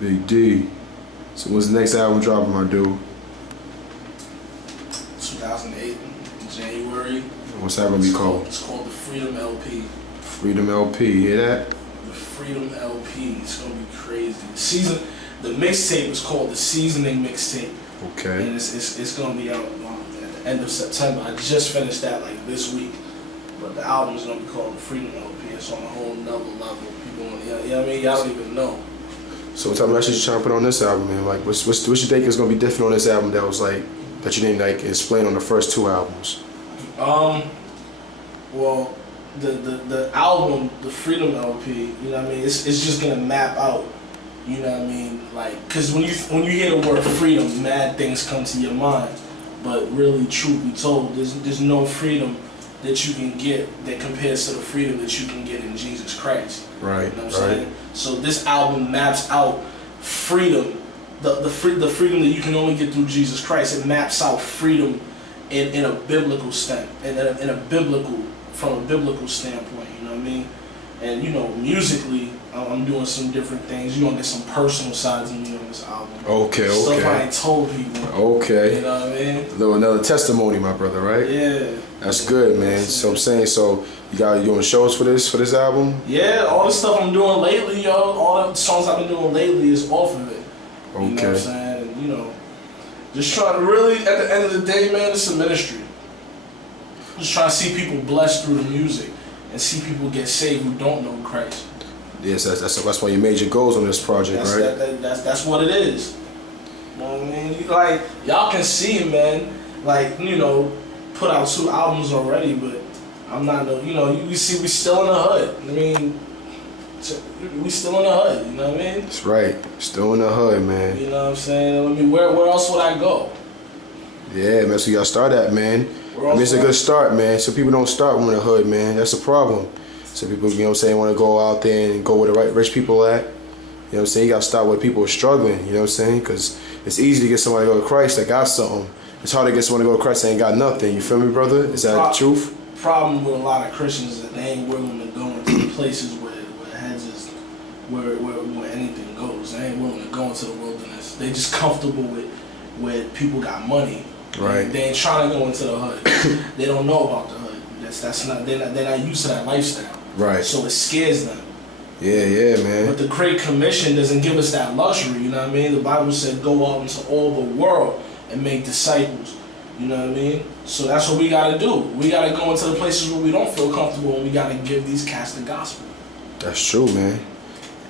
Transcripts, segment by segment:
Big D. So when's the next album dropping, my dude? 2008, January. What's that gonna be called? It's called the Freedom LP. Freedom LP, you hear that? The Freedom LP. It's gonna be crazy. The mixtape is called the Seasoning Mixtape. Okay. And it's gonna be out at the end of September. I just finished that like this week. But the album is gonna be called the Freedom LP. It's on a whole nother level. People, you know what I mean? Y'all don't even know. So what type of message you trying to put on this album, man? Like, what you think is gonna be different on this album that was like that you didn't like explain on the first two albums? Well, the album, the Freedom LP, you know what I mean? It's just gonna map out, you know what I mean? Like, cause when you hear the word freedom, mad things come to your mind. But really, truth be told, there's no freedom that you can get that compares to the freedom that you can get in Jesus Christ. Right. You know what I'm saying? So this album maps out freedom, the freedom that you can only get through Jesus Christ. It maps out freedom in a biblical from a biblical standpoint. You know what I mean? And you know, musically, I'm doing some different things. You're gonna get some personal sides of me on this album. Okay. Stuff I ain't told people. Okay. You know what I mean? Another testimony, my brother, right? Yeah. That's good, man. So I'm saying, so you doing shows for this album? Yeah, all the stuff I'm doing lately, yo, all the songs I've been doing lately is off of it. Okay. You know what I'm saying? And, you know, just trying to really, at the end of the day, man, it's a ministry. Just trying to see people blessed through the music and see people get saved who don't know Christ. Yes, that's one of your major goals on this project, right? That's what it is. You know what I mean? Like, y'all can see it, man. Like, you know, put out 2 albums already, but I'm not no, you know, you see we still in the hood. I mean, we still in the hood, you know what I mean? That's right. Still in the hood, man. You know what I'm saying? I mean, where else would I go? Yeah, man, so you gotta start that, man. I mean, it's a good start, man. So people don't start in the hood, man. That's the problem. So people, you know what I'm saying, want to go out there and go where the right rich people at. You know what I'm saying? You gotta start where people are struggling, you know what I'm saying? Because it's easy to get somebody to go to Christ that got something. It's hard to get someone to go to Christ that ain't got nothing. You feel me, brother? Is that the truth? Problem with a lot of Christians is that they ain't willing to go into places where heads is where anything goes. They ain't willing to go into the wilderness. They just comfortable with where people got money. Right. They ain't trying to go into the hood. They don't know about the hood. They're not used to that lifestyle. Right. So it scares them. Yeah, man. But the Great Commission doesn't give us that luxury. You know what I mean? The Bible said, "Go out into all the world and make disciples." You know what I mean? So that's what we gotta do. We gotta go into the places where we don't feel comfortable, and we gotta give these cats the gospel. That's true, man.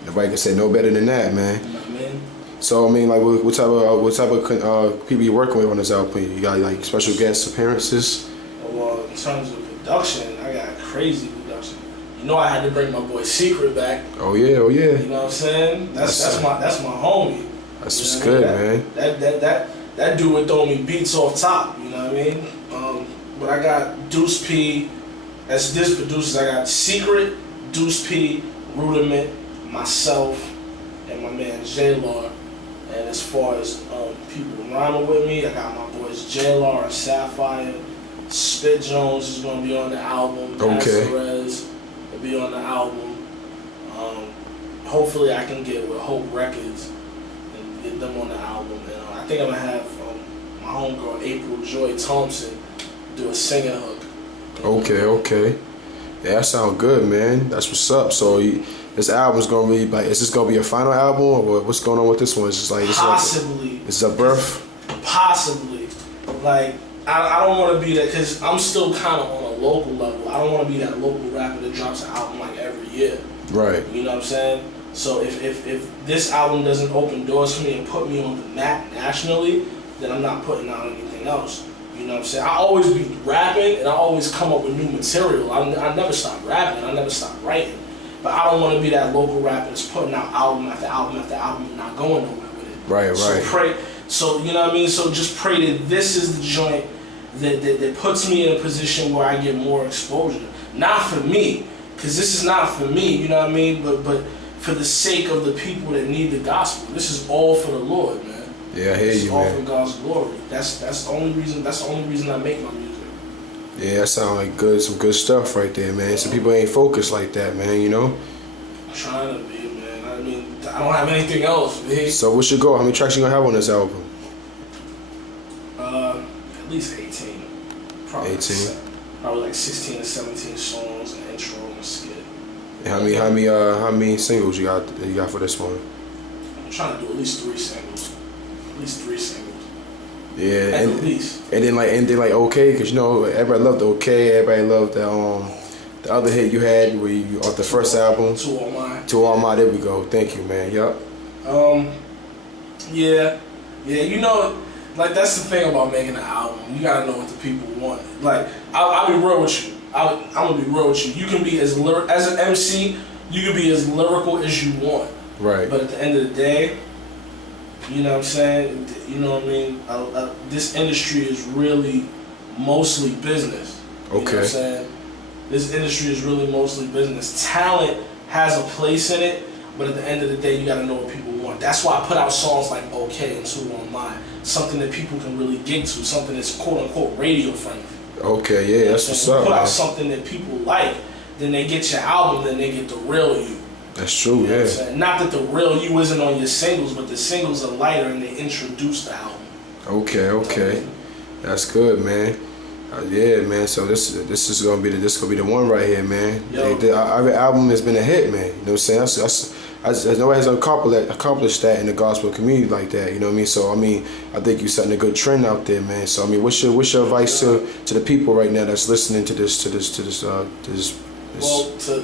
Nobody can say no better than that, man. You know what I mean? So I mean, like, what type of people you working with on this LP? You got like special guest appearances? Well, in terms of production, I got crazy production. You know, I had to bring my boy Ckret back. Oh yeah. You know what I'm saying? That's my homie. That's what's good, man. That dude would throw me beats off top, you know what I mean? But I got Deuce P, as this producers, I got Ckret, Deuce P, Rudiment, myself, and my man J-Law. And as far as people rhyming with me, I got my boys J-Law and Sapphire. Spit Jones is going to be on the album. Okay. Perez will be on the album. Hopefully I can get with Hope Records and get them on the album. And I think I'm going to have my homegirl April Joy Thompson do a singing hook. Okay. Yeah, that sounds good, man. That's what's up. So this album's gonna be like, is this gonna be a final album, or what's going on with this one? It's just like possibly. It's a birth. Possibly. Like I don't want to be that, because I'm still kind of on a local level. I don't want to be that local rapper that drops an album like every year. Right. You know what I'm saying? So if this album doesn't open doors for me and put me on the map nationally, then I'm not putting out anything else. You know what I'm saying? I always be rapping, and I always come up with new material. I never stop rapping. I never stop writing. But I don't want to be that local rapper that's putting out album after album after album and not going nowhere with it. Right. So pray. So you know what I mean? So just pray that this is the joint that puts me in a position where I get more exposure. Not for me, because this is not for me, you know what I mean? But for the sake of the people that need the gospel. This is all for the Lord, man. Yeah, I hear you, man. It's all for God's glory. That's the only reason I make my music. Yeah, that sounds like some good stuff right there, man. Some people ain't focused like that, man, you know? I'm trying to be, man. I mean, I don't have anything else. Man. So what's your goal? How many tracks you gonna have on this album? At least 18. Probably 18. Probably like 16 or 17 songs, an intro, and a skit. And how many singles you got for this one? I'm trying to do at least 3 singles. At least 3 singles. Yeah, at least. And then like Okay, because you know everybody loved Okay, everybody loved the other hit you had where you off the first album. To All Mine. To All Mine. There we go. Thank you, man. Yup. Yeah. You know, like that's the thing about making an album. You gotta know what the people want. Like I'll be real with you. I'm gonna be real with you. You can be as an MC, you can be as lyrical as you want. Right. But at the end of the day, you know what I'm saying? You know what I mean? This industry is really mostly business. You know what I'm saying? This industry is really mostly business. Talent has a place in it, but at the end of the day, you gotta know what people want. That's why I put out songs like Okay and Two on Mine. Something that people can really get to. Something that's quote unquote radio friendly. Okay, yeah, that's what's up. Put out something that people like, then they get your album, then they get the real you. That's true, You know what I'm saying? Not that the real you isn't on your singles, but the singles are lighter and they introduce the album. Okay. That's good, man. Yeah, man. So this is gonna be the one right here, man. Our album has been a hit, man. You know what I'm saying? Nobody has accomplished that in the gospel community like that. You know what I mean? So I mean, I think you're setting a good trend out there, man. So I mean, what's your advice to the people right now that's listening to this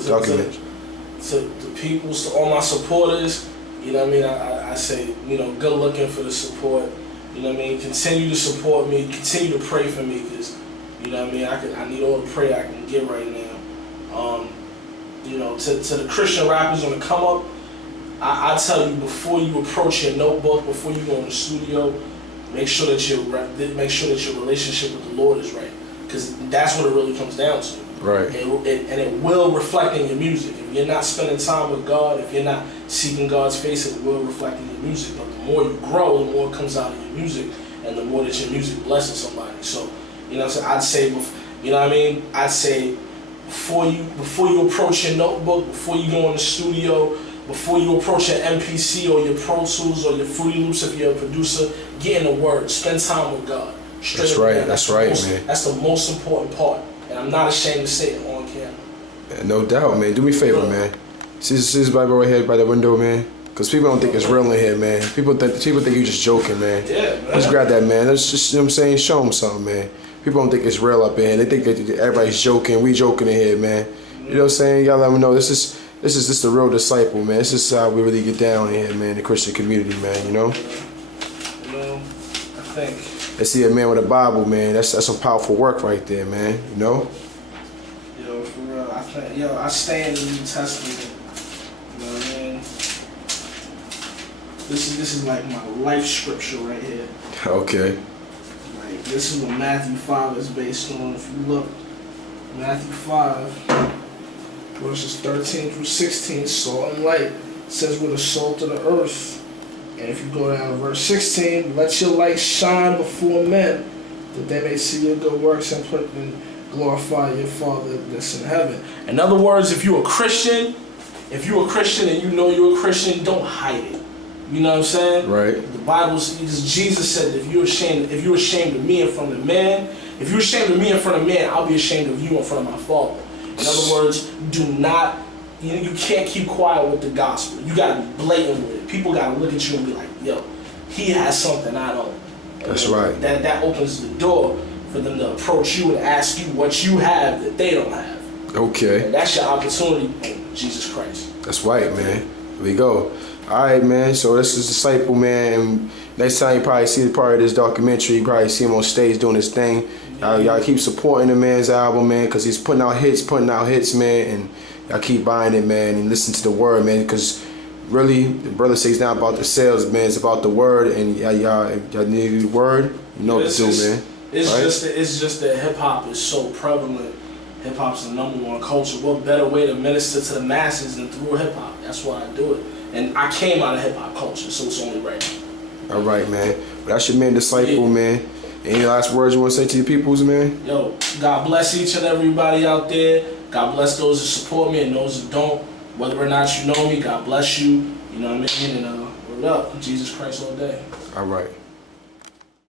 document? To the people, to all my supporters, you know what I mean? I say, you know, good looking for the support. You know what I mean? Continue to support me. Continue to pray for me, because you know what I mean. I need all the prayer I can get right now. You know, to the Christian rappers on the come up, I tell you, before you approach your notebook, before you go in the studio, make sure that your relationship with the Lord is right, because that's what it really comes down to. Right. And it will reflect in your music. If you're not spending time with God, if you're not seeking God's face, it will reflect in your music. But the more you grow, the more comes out of your music, and the more that your music blesses somebody. So, you know what I'm saying? I'd say before you approach your notebook, before you go in the studio, before you approach your MPC or your Pro Tools or your Fruity Loops if you're a producer, get in the Word. Spend time with God. That's right, man. That's the most important part. And I'm not ashamed to say it on camera. No doubt, man. Do me a favor, man. See this Bible right here by the window, man? Because people don't think it's real in here, man. People think you're just joking, man. Yeah, man. Let's grab that, man. Let's just, you know what I'm saying? Show them something, man. People don't think it's real up in here. They think that everybody's joking. We joking in here, man. You know what I'm saying? Y'all let them know this is the real disciple, man. This is how we really get down in here, man. The Christian community, man. You know? You know, I think. Let's see a man with a Bible, man. That's some powerful work right there, man. You know? Yo, for real. I stand in the New Testament. You know what I mean? This is like my life scripture right here. Okay. Like this is what Matthew 5 is based on. If you look, Matthew 5, verses 13 through 16, salt and light says we're the salt of the earth. And if you go down to verse 16, let your light shine before men, that they may see your good works and glorify your Father that's in heaven. In other words, if you're a Christian and you know you're a Christian, don't hide it. You know what I'm saying? Right. The Bible says, Jesus said, if you're ashamed of me in front of man, if you're ashamed of me in front of man, I'll be ashamed of you in front of my Father. In other words, you can't keep quiet with the gospel. You gotta be blatant with it. People gotta look at you and be like, yo, he has something I don't. That's right. That opens the door for them to approach you and ask you what you have that they don't have. Okay. And that's your opportunity in Jesus Christ. That's right, man. Here we go. All right, man. So this is Disciple, man. And next time you probably see part of this documentary, you probably see him on stage doing his thing. Y'all keep supporting the man's album, man, because he's putting out hits, man, and y'all keep buying it, man, and listen to the word, man, because really, the brother says it's not about the sales, man, it's about the word, and y'all need the word, you know what to do, man. It's just that hip hop is so prevalent. Hip hop's the #1 culture. What better way to minister to the masses than through hip hop? That's why I do it. And I came out of hip hop culture, so it's only right. All right, man. That's your man, Disciple, man. Any last words you want to say to your peoples, man? Yo, God bless each and everybody out there. God bless those who support me and those who don't. Whether or not you know me, God bless you. You know what I mean? And word up, Jesus Christ all day. All right.